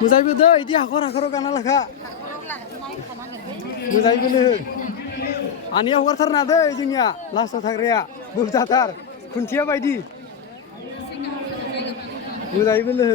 मोजाङैबो दै इदि हाखराव गाना लाखा मोजाङैबो नो आनिया हगारथारना दै जोंनिया लास्टआव थाग्राया बुरजाथार खुन्थिया बायदि मोजाङैबो नो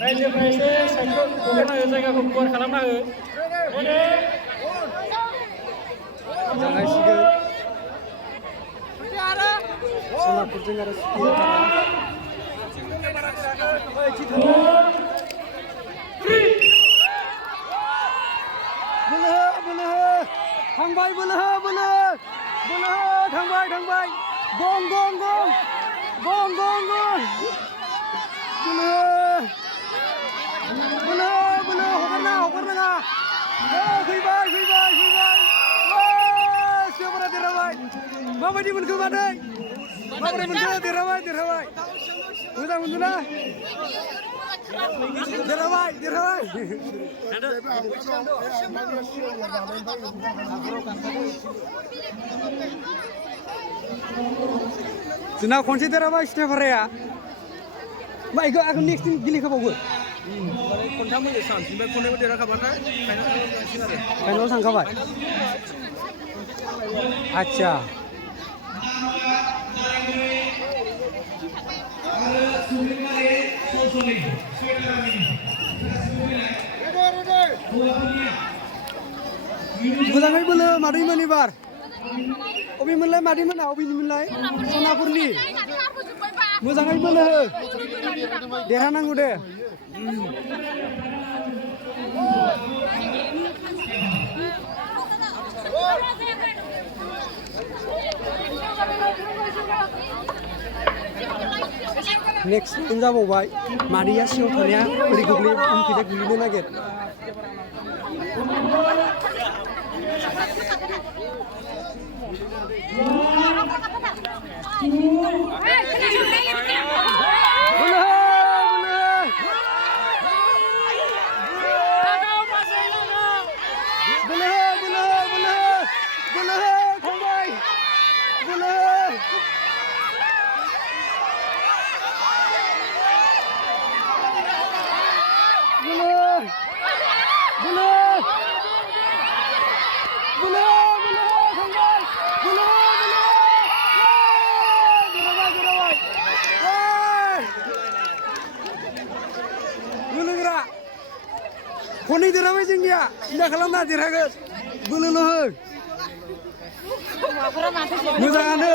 रायजोफ्रा एसे साइडखौ गबना हो जायगाखौ गुवार खालामना हो जागायसिगोन सनापुरजों आरो बोलो थांबाय बोलो थांबाय गं बोलो हगारनाङा फैबाय सिगांफोरा देरहाबाय माबायदि मोनखो मादै माबोरै मोनखो देरहाबाय मोजां मोनदोंना देरहाबाय जोंना खनसे देरहाबाय सिथाफाराया मा इखौ आरो नेक्स्ट दिन गेलेखाबावगोन खनथाम होयो सान ओमफ्राय खननैबो देरहाखाबाथाय फाइनालाव थांखाबाय आच्छा मोजाङै बोलो मादैमोन एबार अबेमोनलाय मादैमोना अबेनिमोनलाय सनापुरनि मोजाङै बोलो हो देरहानांगौ दे नेक्स्ट दिन जाबावबाय मादैया सिङाव थानाया ओरै उनखैजा गोग्लैनो नागिर खनै देरहाबाय जोंनिया सिन्था खालामना देरहागोन बोलोल' हो मोजाङानो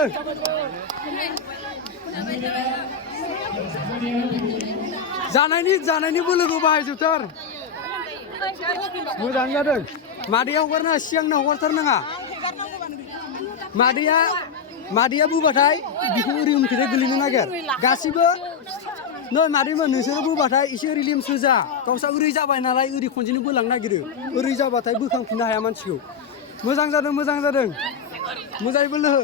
जानायनि बोलोखौ बाहायजोबथार मोजां जादों मादैया हगारनाङा सिगांनो हगारथारनाङा मादैया बुबाथाय बिखौ ओरै उनखैजाय गोलैनो नागिर गासिबो नै मादैमोन नोंसोरो बोबाथाय एसे ओरै लेमसो जा गावसा ओरै जाबाय नालाय ओरै खनसेनो बोलांनो नागिरो ओरै जाबाथाय बोखांफिननो हाया मानसिखौ मोजां जादों मोजाङै बोलो हो